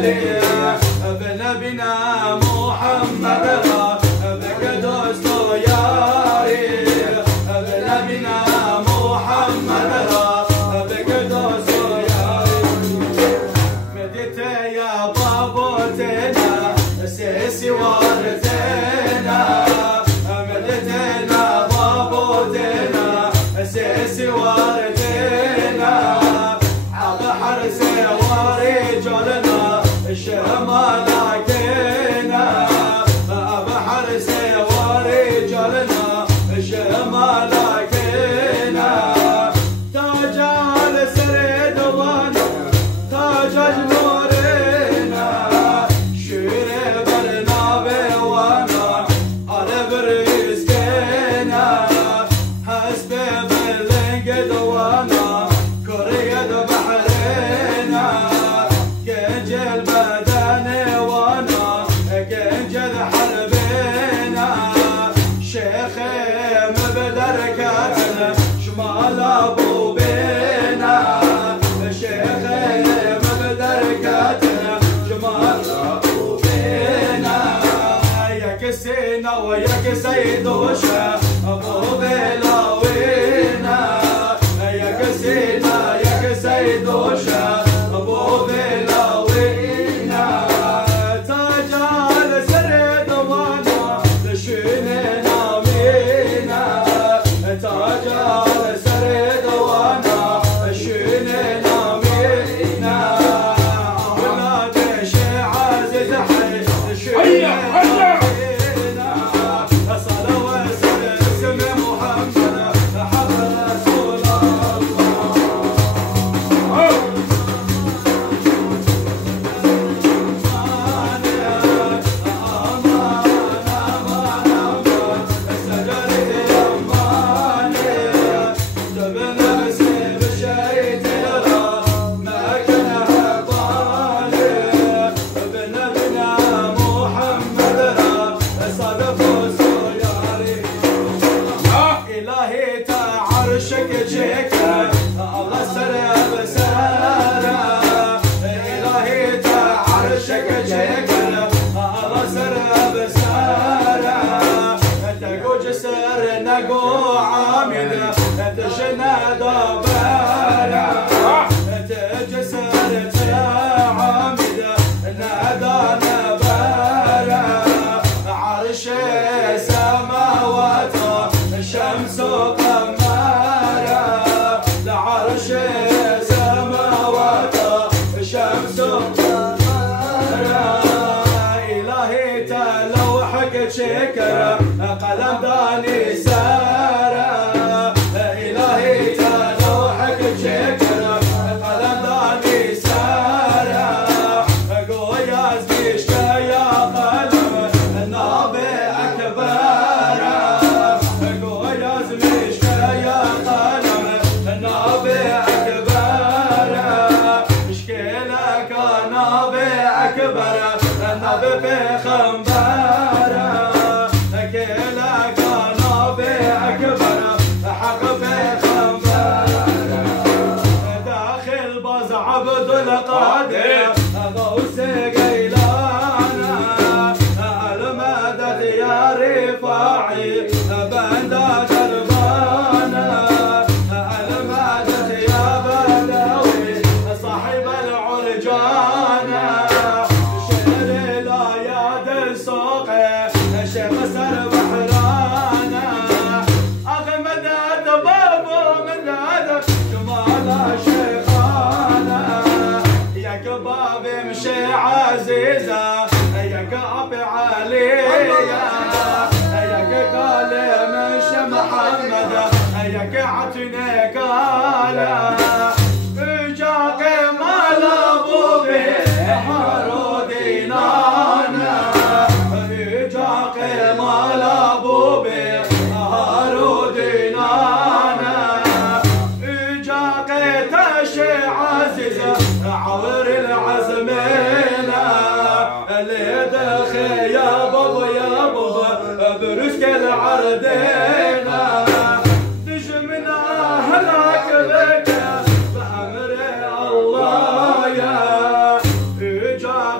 علي بنبينا محمد بقدس ياري بنبينا محمد بقدس ياري مديت يا بابوتنا سيسي وارتنا مديتنا بابوتنا سيسي وارتنا على ورجالنا الشمال كينا بحرس ورجالنا الشمال كينا تاج على سرد وانا تاج نورنا شير برنابي وانا على بريس كينا حسب باللنقد وانا كريد بحرنا كنجل بدني وانا كنجل حربنا شيخي مبدركتنا شمال ابو بينا شيخي مبدركتنا شمال ابو بينا يا كسينا ويا كسيد وشا ابو بلاوينا يا كسينا يا كسيد وشا ابو بلاوينا تاج على سرد وانا لشينا مينا تاج على سرد وانا لشينا مينا ولاد شي عزيز حي شينا صلوات اسم محمد حق رسول إلهي تعرشك جيكا الله سرب سارا إلهي تعرشك جيكا الله سرب سارا تقو جسر نقو عامل تجنى دبارا تجسر تعامل نادى نبارا عرش سماوات شمس قمارا لعرش سماوات شمس قمارا إلهي تلوحك شكرا قلم داني سارا إلهي تلوحك شكرا قلم داني سارا قوياز بيشتا يا قلم النابي أكبارا النبي بخنبارة كلك نبي أكبر حق بخنبارة داخل بز عبد القادر غوث قيلانا المدد يا رفاعي بندى دربانا المدد يا بدوي صاحب العرجانا شيخ سر بحرانا اخي مدد بابو مدد جمال شيخانا يا كباب امشي عزيزه يا كعب عليا يا كقال مش محمد يا كعتني قالا اجاك مال ابو هارودينانا مال ابو هارودينانا اجاك تشي عزيزه عور العزمينا اللي دخي يا بابا يا بابا برسك العردينا تجمنا هلاك لك بأمر الله يا اجاك